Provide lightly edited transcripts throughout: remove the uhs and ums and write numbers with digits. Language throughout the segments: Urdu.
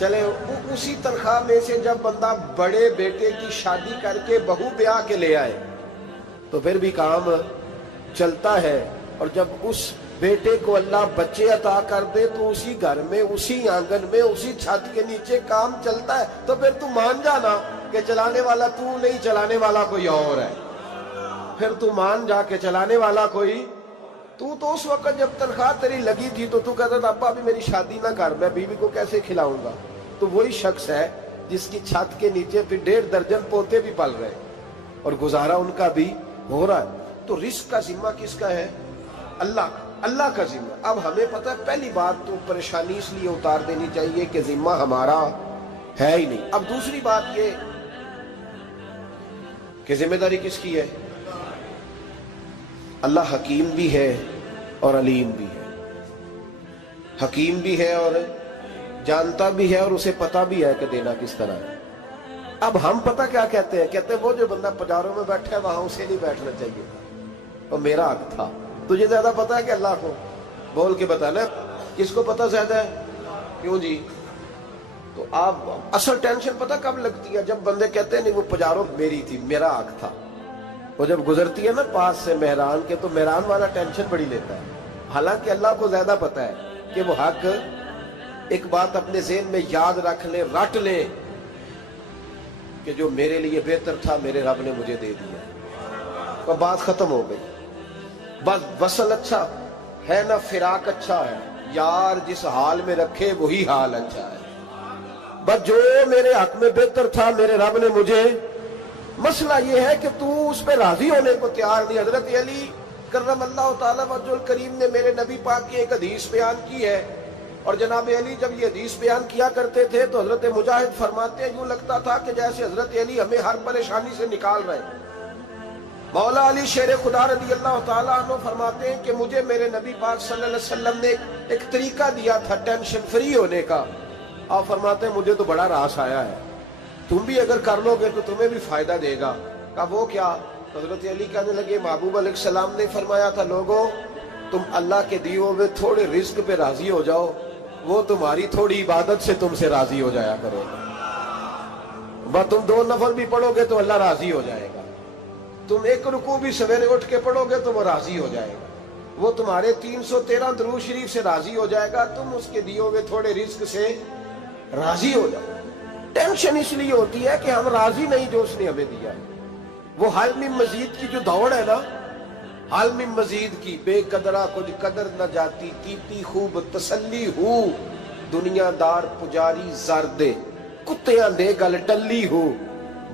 چلے اسی تنخواہ میں سے جب بندہ بڑے بیٹے کی شادی کر کے بہو بیاہ کے لے آئے تو پھر بھی کام چلتا ہے، اور جب اس بیٹے کو اللہ بچے عطا کر دے تو اسی گھر میں، اسی آنگن میں، اسی چھت کے نیچے کام چلتا ہے۔ تو پھر تو مان جانا کہ چلانے والا تو نہیں، چلانے والا کوئی اور ہے۔ پھر تو مان جا کہ چلانے والا کوئی تو اس وقت جب تنخواہ تیری لگی تھی تو کہتا تھا ابا ابھی میری شادی نہ کر، میں بیوی کو کیسے کھلاؤں گا؟ تو وہی شخص ہے جس کی چھت کے نیچے پھر 1.5 درجن پوتے بھی پل رہے اور گزارا ان کا بھی ہو رہا ہے۔ تو رزق کا ذمہ کس کا ہے؟ اللہ کا ذمہ۔ اب ہمیں پتہ ہے پہلی بات تو پریشانی اس لیے اتار دینی چاہیے کہ ذمہ ہمارا ہے ہی نہیں۔ اب دوسری بات یہ کہ ذمہ داری کس کی ہے؟ اللہ حکیم بھی ہے اور علیم بھی ہے، حکیم بھی ہے اور جانتا بھی ہے اور اسے پتہ بھی ہے کہ دینا کس طرح ہے۔ اب ہم پتہ کیا کہتے ہیں؟ کہتے ہیں وہ جو بندہ پجاروں میں بیٹھا ہے وہاں اسے نہیں بیٹھنا چاہیے تھا، وہ میرا حق تھا۔ تجھے زیادہ پتہ ہے کہ اللہ کو؟ بول کے بتانا کس کو پتہ زیادہ ہے؟ کیوں جی؟ تو آپ اصل ٹینشن پتہ کب لگتی ہے؟ جب بندے کہتے ہیں نہیں وہ پجاروں میری تھی، میرا حق تھا۔ وہ جب گزرتی ہے نا پاس سے مہران کے تو مہران والا ٹینشن بڑی لیتا ہے، حالانکہ اللہ کو زیادہ پتہ ہے کہ وہ حق۔ ایک بات اپنے ذہن میں یاد رکھ لیں، رٹ لیں کہ جو میرے لیے بہتر تھا میرے رب نے مجھے دے دیا، اور بات ختم ہو گئی۔ بس وصل اچھا ہے نہ فراق اچھا ہے، یار جس حال میں رکھے وہی حال اچھا ہے۔ بس جو میرے حق میں بہتر تھا میرے رب نے مجھے، مسئلہ یہ ہے کہ تو اس پہ راضی ہونے کو تیار نہیں۔ حضرت علی کرم اللہ تعالیٰ وجہ الکریم نے میرے نبی پاک کی ایک حدیث بیان کی ہے، اور جناب علی جب یہ حدیث بیان کیا کرتے تھے تو حضرت مجاہد فرماتے ہیں یوں لگتا تھا کہ جیسے حضرت علی ہمیں ہر پریشانی سے نکال رہے ہیں۔ مولا علی شیر خدا رضی اللہ تعالیٰ عنہ فرماتے ہیں کہ مجھے میرے نبی پاک صلی اللہ علیہ وسلم نے ایک طریقہ دیا تھا ٹینشن فری ہونے کا۔ آپ فرماتے ہیں مجھے تو بڑا راس آیا ہے، تم بھی اگر کر لو گے تو تمہیں بھی فائدہ دے گا۔ کہا وہ کیا؟ حضرت علی کہنے لگے محبوب علیہ السلام نے فرمایا تھا لوگوں تم اللہ کے دیے ہوئے تھوڑے رزق پہ راضی ہو جاؤ، وہ تمہاری تھوڑی عبادت سے تم سے راضی ہو جایا کرے گا۔ بس تم 2 نفل بھی پڑھو گے تو اللہ راضی ہو جائے گا، تم 1 رکوع بھی سویرے اٹھ کے پڑھو گے تو وہ راضی ہو جائے گا، وہ تمہارے 313 درود شریف سے راضی ہو جائے گا، تم اس کے دیے ہوئے تھوڑے رزق سے راضی ہو جاؤ۔ ٹینشن اس لیے ہوتی ہے کہ ہم راضی نہیں جو اس نے ہمیں دیا ہے۔ وہ حال میں مزید کی جو دوڑ ہے نا، حال میں مزید کی، بے قدرہ کچھ قدر نہ جاتی، کیتی خوب تسلی ہو، دنیا دار پجاری زردے کتیاں دے گل ٹلی ہو،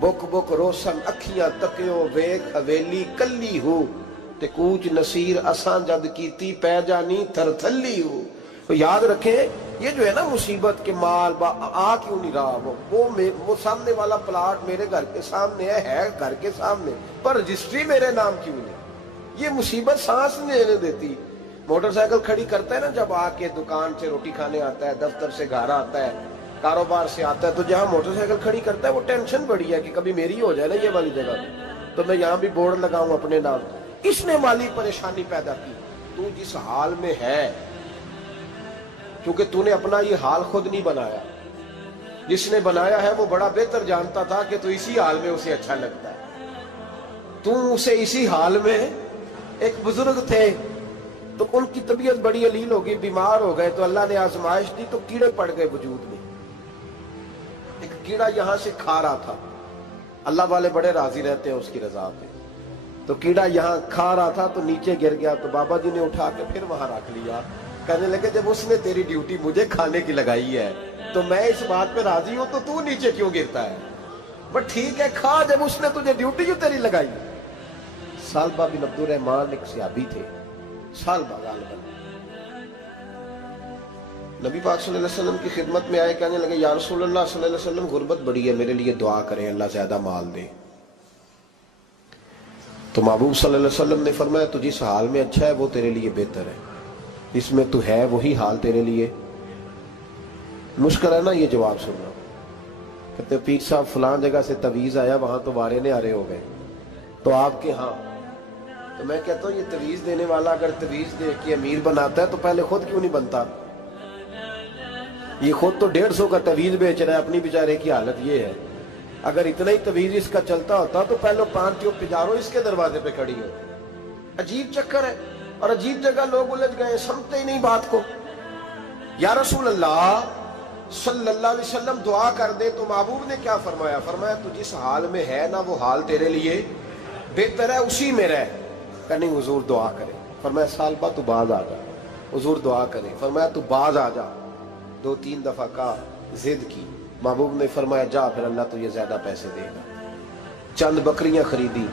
بک بک روشن اکھیاں تکیو ویک حویلی کلی ہو، تے کوچ نصیر اساں جد کیتی پہ جانی تھر تھلی ہو۔ تو یاد رکھیں یہ جو ہے نا مصیبت کے مال آ کیوں نہیں رہا، وہ سامنے والا پلاٹ میرے گھر کے سامنے ہے گھر کے سامنے، پر رجسٹری میرے نام کیوں نہیں؟ یہ مصیبت سانس نہیں لینے دیتی۔ موٹر سائیکل کھڑی کرتا ہے نا جب آ کے دکان سے روٹی کھانے آتا ہے، دفتر سے گھر آتا ہے، کاروبار سے آتا ہے، تو جہاں موٹر سائیکل کھڑی کرتا ہے وہ ٹینشن بڑی ہے کہ کبھی میری ہو جائے نا یہ والی جگہ، تو میں یہاں بھی بورڈ لگاؤں اپنے نام۔ اس نے مالی پریشانی پیدا کی۔ تو جس حال میں ہے، کیونکہ تو نے اپنا یہ حال خود نہیں بنایا، جس نے بنایا ہے وہ بڑا بہتر جانتا تھا کہ تو اسی حال میں اسے اچھا لگتا ہے۔ تو اسے اسی حال میں، ایک بزرگ تھے تو ان کی طبیعت بڑی علیل ہو گئی، بیمار ہو گئے، تو اللہ نے آزمائش دی تو کیڑے پڑ گئے وجود میں۔ ایک کیڑا یہاں سے کھا رہا تھا، اللہ والے بڑے راضی رہتے ہیں اس کی رضا پہ، تو کیڑا یہاں کھا رہا تھا تو نیچے گر گیا، تو بابا جی نے اٹھا کے پھر وہاں رکھ لیا، کہنے لگے جب اس نے تیری ڈیوٹی مجھے کھانے کی لگائی ہے تو میں اس بات پہ راضی ہوں، تو نیچے کیوں گرتا ہے؟ بٹ ٹھیک ہے کھا، جب اس نے تجھے ڈیوٹی جو تیری لگائی۔ سالبہ بن عبد الرحمن ایک صحابی تھے، سالبہ غالباً نبی پاک صلی اللہ علیہ وسلم کی خدمت میں آئے، کہنے لگے یا رسول اللہ صلی اللہ علیہ وسلم غربت بڑی ہے، میرے لیے دعا کریں اللہ زیادہ مال دے۔ تو محبوب صلی اللہ علیہ وسلم نے فرمایا تو جس حال میں اچھا ہے وہ تیرے لیے بہتر ہے، اس میں تو ہے وہی حال تیرے لیے۔ مشکل ہے نا یہ جواب سننا۔ کہتے پیر صاحب فلان جگہ سے تویز آیا، وہاں تو وارے نے آرے ہو گئے، تو آپ کے ہاں؟ تو میں کہتا ہوں یہ تویز دینے والا اگر تویز دے کے امیر بناتا ہے تو پہلے خود کیوں نہیں بنتا؟ یہ خود تو 150 کا تویز بیچ رہا ہے، اپنی بیچارے کی حالت یہ ہے۔ اگر اتنا ہی تویز اس کا چلتا ہوتا تو پہلے 5 ٹیوب پجارو اس کے دروازے پہ کھڑی ہو۔ عجیب چکر ہے اور عجیب جگہ لوگ الجھ گئے، سمجھتے ہی نہیں بات کو۔ یا رسول اللہ صلی اللہ علیہ وسلم دعا کر دے تو محبوب نے کیا فرمایا؟ فرمایا تو جس حال میں ہے نا وہ حال تیرے لیے بہتر ہے، اسی میں رہ۔ کہ نہیں حضور دعا کرے۔ فرمایا سال بعد تو باز آ جا۔ حضور دعا کرے۔ فرمایا تو باز آ جا۔ 2-3 دفعہ کا ضد کی، محبوب نے فرمایا جا، پھر اللہ تجھے زیادہ پیسے دے گا۔ چند بکریاں خریدی،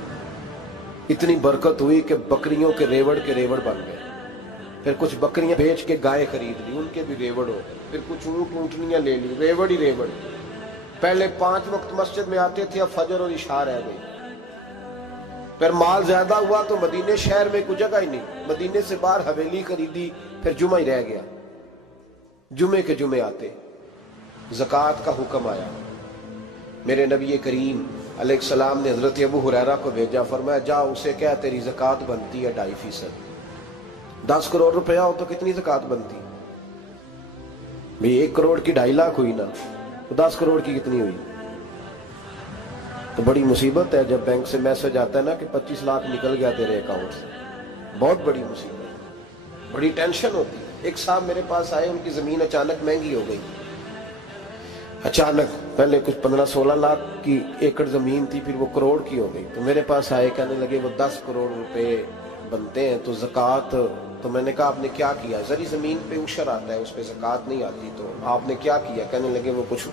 اتنی برکت ہوئی کہ بکریوں کے ریوڑ بن گئے۔ پھر کچھ بکریاں بیچ کے گائے خرید لی، ان کے بھی ریوڑ ہو گئے۔ پھر کچھ اونٹ اونٹنیاں لے لی، ریوڑ ہی ریوڑ۔ پہلے 5 وقت مسجد میں آتے تھے، اب فجر اور عشاء رہ گئی۔ پھر مال زیادہ ہوا تو مدینے شہر میں کوئی جگہ ہی نہیں، مدینے سے باہر حویلی خریدی، پھر جمعہ ہی رہ گیا۔ جمعے کے جمعے آتے، زکوٰۃ کا حکم آیا۔ میرے نبی کریم علیہ السلام نے حضرت ابو ہریرہ کو بھیجا، فرمایا جا اسے کہہ تیری زکوٰۃ بنتی ہے 2.5%۔ 10 کروڑ روپیہ ہو تو کتنی زکوٰۃ بنتی؟ بھئی 1 کروڑ کی 2.5 لاکھ ہوئی نا، تو 10 کروڑ کی کتنی ہوئی؟ تو بڑی مصیبت ہے جب بینک سے میسج آتا ہے نا کہ 25 لاکھ نکل گیا تیرے اکاؤنٹ سے، بہت بڑی مصیبت، بڑی ٹینشن ہوتی ہے۔ ایک صاحب میرے پاس آئے، ان کی زمین اچانک مہنگی ہو گئی، اچانک پہلے کچھ 15-16 لاکھ کی ایکڑ زمین تھی، پھر وہ کروڑ کی ہو گئی۔ تو میرے پاس آئے، کہنے لگے وہ 10 کروڑ روپے بنتے ہیں تو زکوٰۃ، تو میں نے کہا آپ نے کیا کیا؟ زری زمین پہ عشر آتا ہے، اس پہ زکوٰۃ نہیں آتی، تو آپ نے کیا کیا؟ کہنے لگے وہ کچھ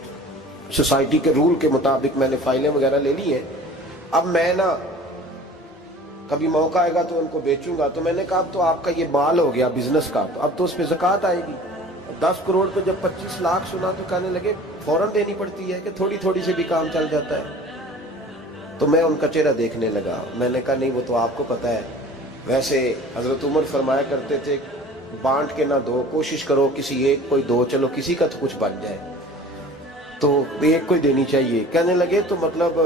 سوسائٹی کے رول کے مطابق میں نے فائلیں وغیرہ لے لی ہیں، اب میں نا کبھی موقع آئے گا تو ان کو بیچوں گا۔ تو میں نے کہا اب تو آپ کا یہ مال ہو گیا بزنس کا، تو اب تو اس پہ زکوٰۃ آئے گی۔ 10 کروڑ پہ جب 25 لاکھ سنا تو کہنے لگے فوراً دینی پڑتی ہے کہ تھوڑی تھوڑی سے بھی کام چل جاتا ہے؟ تو میں ان کا چہرہ دیکھنے لگا، میں نے کہا نہیں وہ تو آپ کو پتا ہے، ویسے حضرت عمر فرمایا کرتے تھے بانٹ کے نہ دو، کوشش کرو کسی ایک کو دو، چلو کسی کا تو کچھ بن جائے، تو ایک کو دینی چاہیے۔ کہنے لگے تو مطلب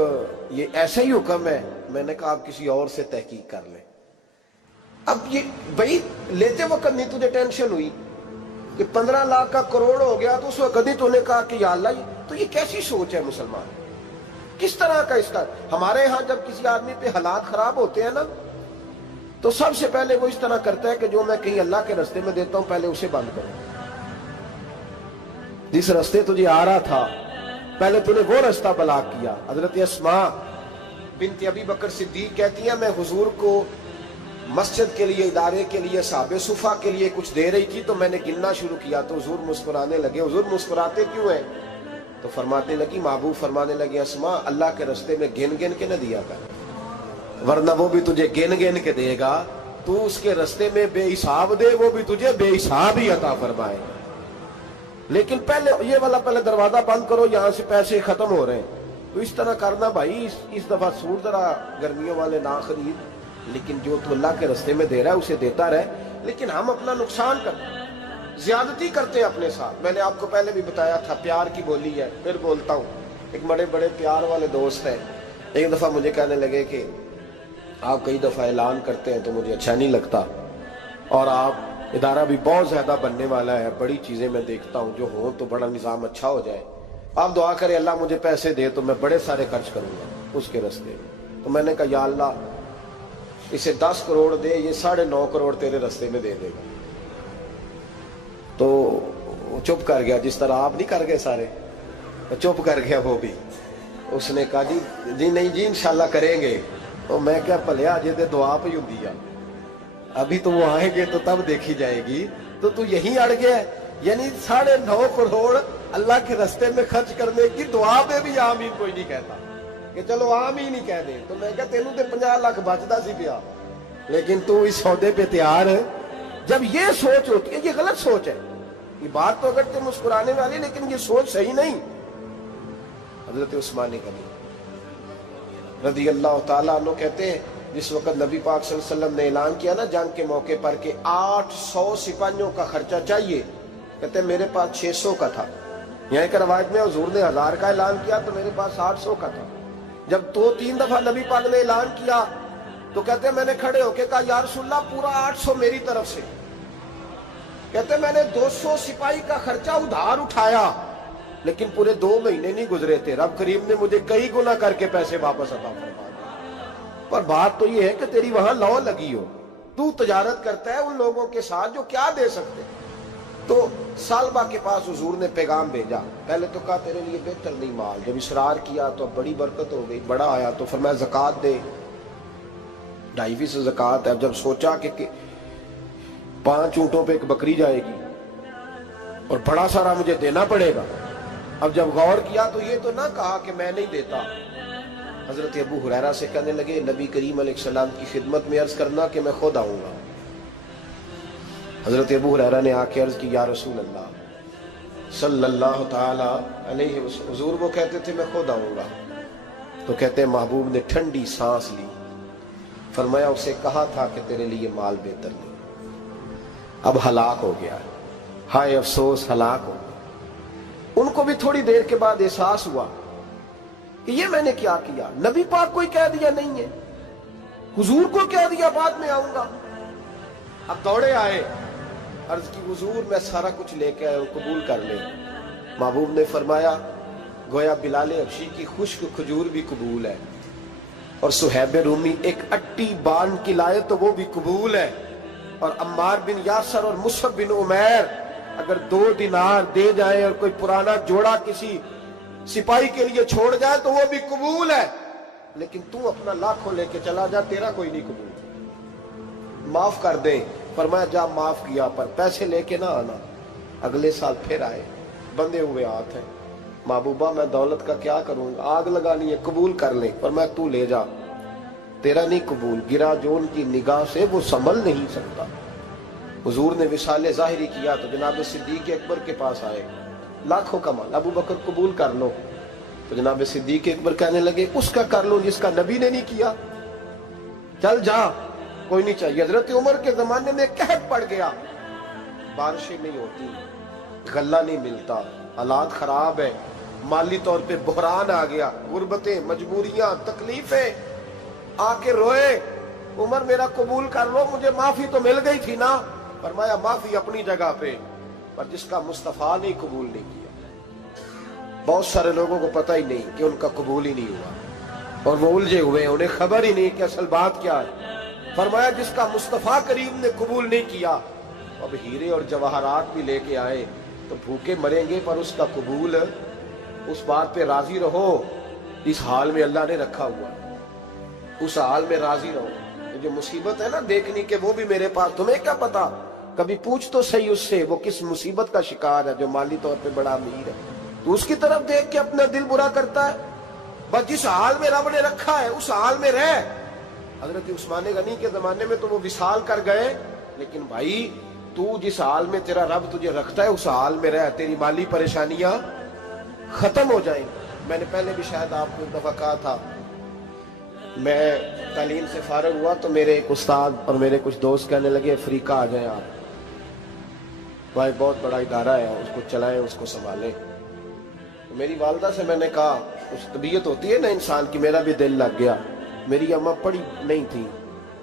یہ ایسا ہی حکم ہے؟ میں نے کہا آپ کسی اور سے تحقیق کر لیں۔ اب یہ بھائی لیتے وقت نہیں تجھے ٹینشن ہوئی کہ 15 لاکھ کا کروڑ ہو گیا، تو اس وقت نہیں تو نے کہا کہ یا اللہ، تو یہ کیسی سوچ ہے مسلمان؟ کس طرح کا اس کا؟ ہمارے ہاں جب کسی آدمی پہ حالات خراب ہوتے ہیں نا، تو سب سے پہلے وہ اس طرح کرتا ہے کہ جو میں کہیں اللہ کے رستے میں دیتا ہوں پہلے اسے بند کروں۔ جس رستے تجھے آ رہا تھا پہلے تو نے وہ رستہ بلاک کیا۔ حضرت اسماء بنت ابی بکر صدیق کہتی ہیں میں حضور کو مسجد کے لیے، ادارے کے لیے، صحابہ صفہ کے لیے کچھ دے رہی تھی، تو میں نے گننا شروع کیا تو حضور مسکرانے لگے۔ حضور مسکراتے کیوں ہیں؟ تو فرمانے لگی، محبوب فرمانے لگے اسماء اللہ کے رستے میں گن گن کے نہ دیا کر، ورنہ وہ بھی تجھے گن گن کے دے گا، تو اس کے رستے میں بے حساب دے، وہ بھی تجھے بے حساب ہی عطا فرمائے۔ لیکن پہلے یہ والا پہلے دروازہ بند کرو، یہاں سے پیسے ختم ہو رہے ہیں، تو اس طرح کرنا بھائی۔ اس دفعہ سوٹ ذرا گرمیوں والے نہ خرید، لیکن جو تو اللہ کے رستے میں دے رہا ہے اسے دیتا رہے۔ لیکن ہم اپنا نقصان کرتے ہیں، زیادتی کرتے ہیں اپنے ساتھ۔ میں نے آپ کو پہلے بھی بتایا تھا پیار کی بولی ہے، پھر بولتا ہوں۔ ایک بڑے بڑے پیار والے دوست ہیں، ایک دفعہ مجھے کہنے لگے کہ آپ کئی دفعہ اعلان کرتے ہیں تو مجھے اچھا نہیں لگتا، اور آپ ادارہ بھی بہت زیادہ بننے والا ہے، بڑی چیزیں میں دیکھتا ہوں جو ہوں تو بڑا نظام اچھا ہو جائے، آپ دعا کریں اللہ مجھے پیسے دے تو میں بڑے سارے خرچ کروں گا اس کے رستے میں۔ تو میں نے کہا یا اللہ اسے 10 کروڑ دے، یہ 9.5 کروڑ تیرے رستے میں دے دے گا۔ تو چپ کر گیا، جس طرح آپ نہیں کر گئے سارے، چپ کر گیا وہ بھی۔ اس نے کہا جی نہیں جی انشاءاللہ کریں گے۔ تو میں کیا پلیا جی دے دعا پہ ہی ہوں، ابھی تو وہ آئیں گے تو تب دیکھی جائے گی، تو تو یہیں اڑ گیا ہے۔ یعنی 9.5 کروڑ اللہ کے رستے میں خرچ کرنے کی دعا پہ بھی آمین کوئی نہیں کہتا کہ چلو آمین ہی کہہ دیں۔ تو میں کہا تینوں تے 50 لاکھ بچتا سی پیا، لیکن تو اس سودے پہ تیار ہے۔ جب یہ سوچ ہوتی ہے، یہ غلط سوچ ہے، یہ بات تو اگر تم مسکرانے والی، لیکن یہ سوچ صحیح نہیں۔ حضرت عثمان غنی رضی اللہ تعالیٰ عنہ کہتے ہیں جس وقت نبی پاک صلی اللہ علیہ وسلم نے اعلان کیا نا جنگ کے موقع پر کہ 800 سپاہیوں کا خرچہ چاہیے، کہتے ہیں میرے پاس 600 کا تھا۔ یہاں ایک روایت میں حضور نے 1000 کا اعلان کیا تو میرے پاس 800 کا تھا۔ جب 2-3 دفعہ نبی پاک نے اعلان کیا تو کہتے ہیں میں نے کھڑے ہو کے کہا یا رسول اللہ پورا 800 میری طرف سے۔ کہتے میں نے 200 سپاہی کا خرچہ ادھار اٹھایا لیکن پورے 2 مہینے نہیں گزرے تھے، رب کریم نے مجھے کئی گنا کر کے پیسے واپس عطا فرما دیے۔ پر بات تو یہ ہے کہ تیری وہاں لو لگی ہو، تو تجارت کرتا ہے ان لوگوں کے ساتھ جو کیا دے سکتے۔ تو سالبہ کے پاس حضور نے پیغام بھیجا، پہلے تو کہا تیرے لیے بہتر نہیں مال، جب اصرار کیا تو بڑی برکت ہو گئی، بڑا آیا تو فرمایا زکوٰۃ دے، 2.5 زکوٰۃ ہے۔ اب جب سوچا کہ 5 اونٹوں پہ ایک بکری جائے گی اور بڑا سارا مجھے دینا پڑے گا، اب جب غور کیا تو یہ تو نہ کہا کہ میں نہیں دیتا۔ حضرت ابو ہریرہ سے کہنے لگے نبی کریم علیہ السلام کی خدمت میں عرض کرنا کہ میں خود آؤں گا۔ حضرت ابو ہریرہ نے آ کے عرض کی یا رسول اللہ صلی اللہ تعالی علیہ وسلم، حضور وہ کہتے تھے میں خود آؤں گا، تو کہتے ہیں محبوب نے ٹھنڈی سانس لی، فرمایا اسے کہا تھا کہ تیرے لیے مال بہتر نہیں، اب ہلاک ہو گیا، ہائے افسوس ہلاک ہو گیا۔ ان کو بھی تھوڑی دیر کے بعد احساس ہوا کہ یہ میں نے کیا کیا، نبی پاک کوئی کہہ دیا نہیں ہے، حضور کو کہہ دیا بعد میں آؤں گا۔ اب دوڑے آئے، عرض کی حضور میں سارا کچھ لے کے آیا ہوں، قبول کر لیں۔ محبوب نے فرمایا گویا بلال حبشی کی خشک کھجور بھی قبول ہے، اور صہیب رومی ایک اٹی بان کی لائے تو وہ بھی قبول ہے، اور عمار بن یاسر اور مصعب بن عمیر اگر 2 دینار دے جائیں اور کوئی پرانا جوڑا کسی سپاہی کے لیے چھوڑ جائے تو وہ بھی قبول ہے، لیکن تو اپنا لاکھوں لے کے چلا جا، تیرا کوئی نہیں قبول، معاف کر دیں۔ فرمایا جا معاف کیا، پر پیسے لے کے نہ آنا۔ اگلے سال پھر آئے، بندے ہوئے ہاتھ ہیں، محبوبہ میں دولت کا کیا کروں گا، آگ لگانی ہے، قبول کر لیں۔ فرمایا تو لے جا، تیرا نہیں قبول، گرا جو ان کی نگاہ سے وہ سنبھل نہیں سکتا۔ حضور نے وصال ظاہری کیا تو جناب صدیق اکبر کے پاس آئے، لاکھوں کا مال، ابو بکر قبول کر لو، تو جناب صدیق اکبر کہنے لگے اس کا کر لو جس کا نبی نے نہیں کیا، چل جا کوئی نہیں چاہیے۔ حضرت عمر کے زمانے میں قحط پڑ گیا، بارشیں نہیں ہوتی، غلہ نہیں ملتا، حالات خراب ہے، مالی طور پہ بحران آ گیا، غربتیں، مجبوریاں، تکلیفیں، آ کے روئے، عمر میرا قبول کر لو، مجھے معافی تو مل گئی تھی نا۔ فرمایا معافی اپنی جگہ پہ، پر جس کا مصطفیٰ نے قبول نہیں کیا۔ بہت سارے لوگوں کو پتہ ہی نہیں کہ ان کا قبول ہی نہیں ہوا، اور وہ الجھے ہوئے، انہیں خبر ہی نہیں کہ اصل بات کیا ہے۔ فرمایا جس کا مصطفیٰ کریم نے قبول نہیں کیا، اب ہیرے اور جواہرات بھی لے کے آئے تو بھوکے مریں گے، پر اس کا قبول، اس بات پہ راضی رہو اس حال میں اللہ نے رکھا ہوا، اس حال میں راضی رہو۔ جو مصیبت ہے نا دیکھنی کہ وہ بھی میرے پاس، تمہیں کیا پتا، کبھی پوچھ تو صحیح اس سے وہ کس مصیبت کا شکار ہے، جو مالی طور پہ بڑا امیر ہے، تو اس کی طرف دیکھ کے اپنا دل برا کرتا ہے۔ بس جس حال میں رب نے رکھا ہے اس حال میں رہ۔ حضرت عثمان غنی کے زمانے میں تو وہ وصال کر گئے، لیکن بھائی تو جس حال میں تیرا رب تجھے رکھتا ہے اس حال میں رہ، تیری مالی پریشانیاں ختم ہو جائیں۔ میں نے پہلے بھی شاید آپ کو ایک دفعہ کہا تھا، میں تعلیم سے فارغ ہوا تو میرے ایک استاد اور میرے کچھ دوست کہنے لگے افریقہ آ جائیں آپ، بھائی بہت بڑا ادارہ ہے، اس کو چلائیں، اس کو سنبھالیں۔ تو میری والدہ سے میں نے کہا، اس طبیعت ہوتی ہے نا انسان کی، میرا بھی دل لگ گیا۔ میری اماں پڑھی نہیں تھی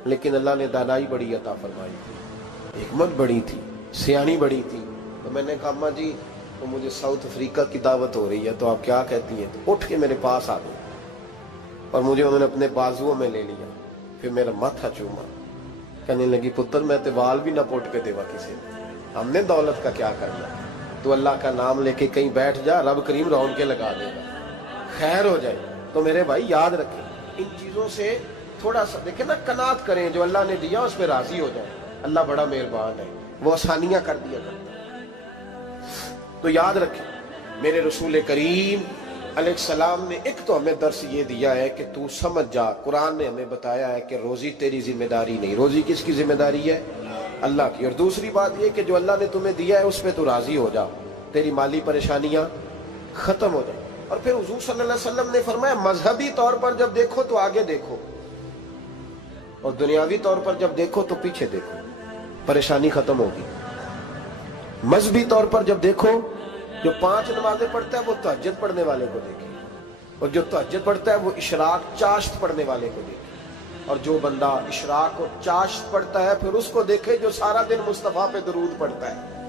لیکن اللہ نے دانائی بڑی عطا فرمائی تھی، حکمت بڑی تھی، سیانی بڑی تھی۔ تو میں نے کہا اماں جی وہ مجھے ساؤتھ افریقہ کی دعوت ہو رہی ہے تو آپ کیا کہتی ہیں؟ تو اٹھ کے میرے پاس آ گئی اور مجھے انہوں نے اپنے بازوؤں میں لے لیا، پھر میرا ماتھا چوما، کہنے لگی پتر میں تے وال بھی نہ پوٹ کے دیوا کسی نے، ہم نے دولت کا کیا کرنا، تو اللہ کا نام لے کے کہیں بیٹھ جا، رب کریم رون کے لگا دے گا، خیر ہو جائے۔ تو میرے بھائی یاد رکھیں ان چیزوں سے تھوڑا سا دیکھیں نا، قناعت کریں، جو اللہ نے دیا اس پہ راضی ہو جائیں، اللہ بڑا مہربان ہے، وہ آسانیاں کر دیا کرتا ہے۔ تو یاد رکھیں میرے رسول کریم علیہ السلام نے ایک تو ہمیں درس یہ دیا ہے کہ تو سمجھ جا، قرآن نے ہمیں بتایا ہے کہ روزی تیری ذمہ داری نہیں، روزی کس کی ذمہ داری ہے؟ اللہ کی۔ اور دوسری بات یہ کہ جو اللہ نے تمہیں دیا ہے اس پہ تو راضی ہو جا، تیری مالی پریشانیاں ختم ہو جائیں۔ اور پھر حضور صلی اللہ علیہ وسلم نے فرمایا مذہبی طور پر جب دیکھو تو آگے دیکھو، اور دنیاوی طور پر جب دیکھو تو پیچھے دیکھو، پریشانی ختم ہوگی۔ مذہبی طور پر جب دیکھو، جو 5 نمازیں پڑھتا ہے وہ تہجد پڑھنے والے کو دیکھے، اور جو تہجد پڑھتا ہے وہ اشراق چاشت پڑھنے والے کو دیکھے، اور جو بندہ اشراق اور چاشت پڑھتا ہے پھر اس کو دیکھے جو سارا دن مصطفیٰ پہ درود پڑھتا ہے۔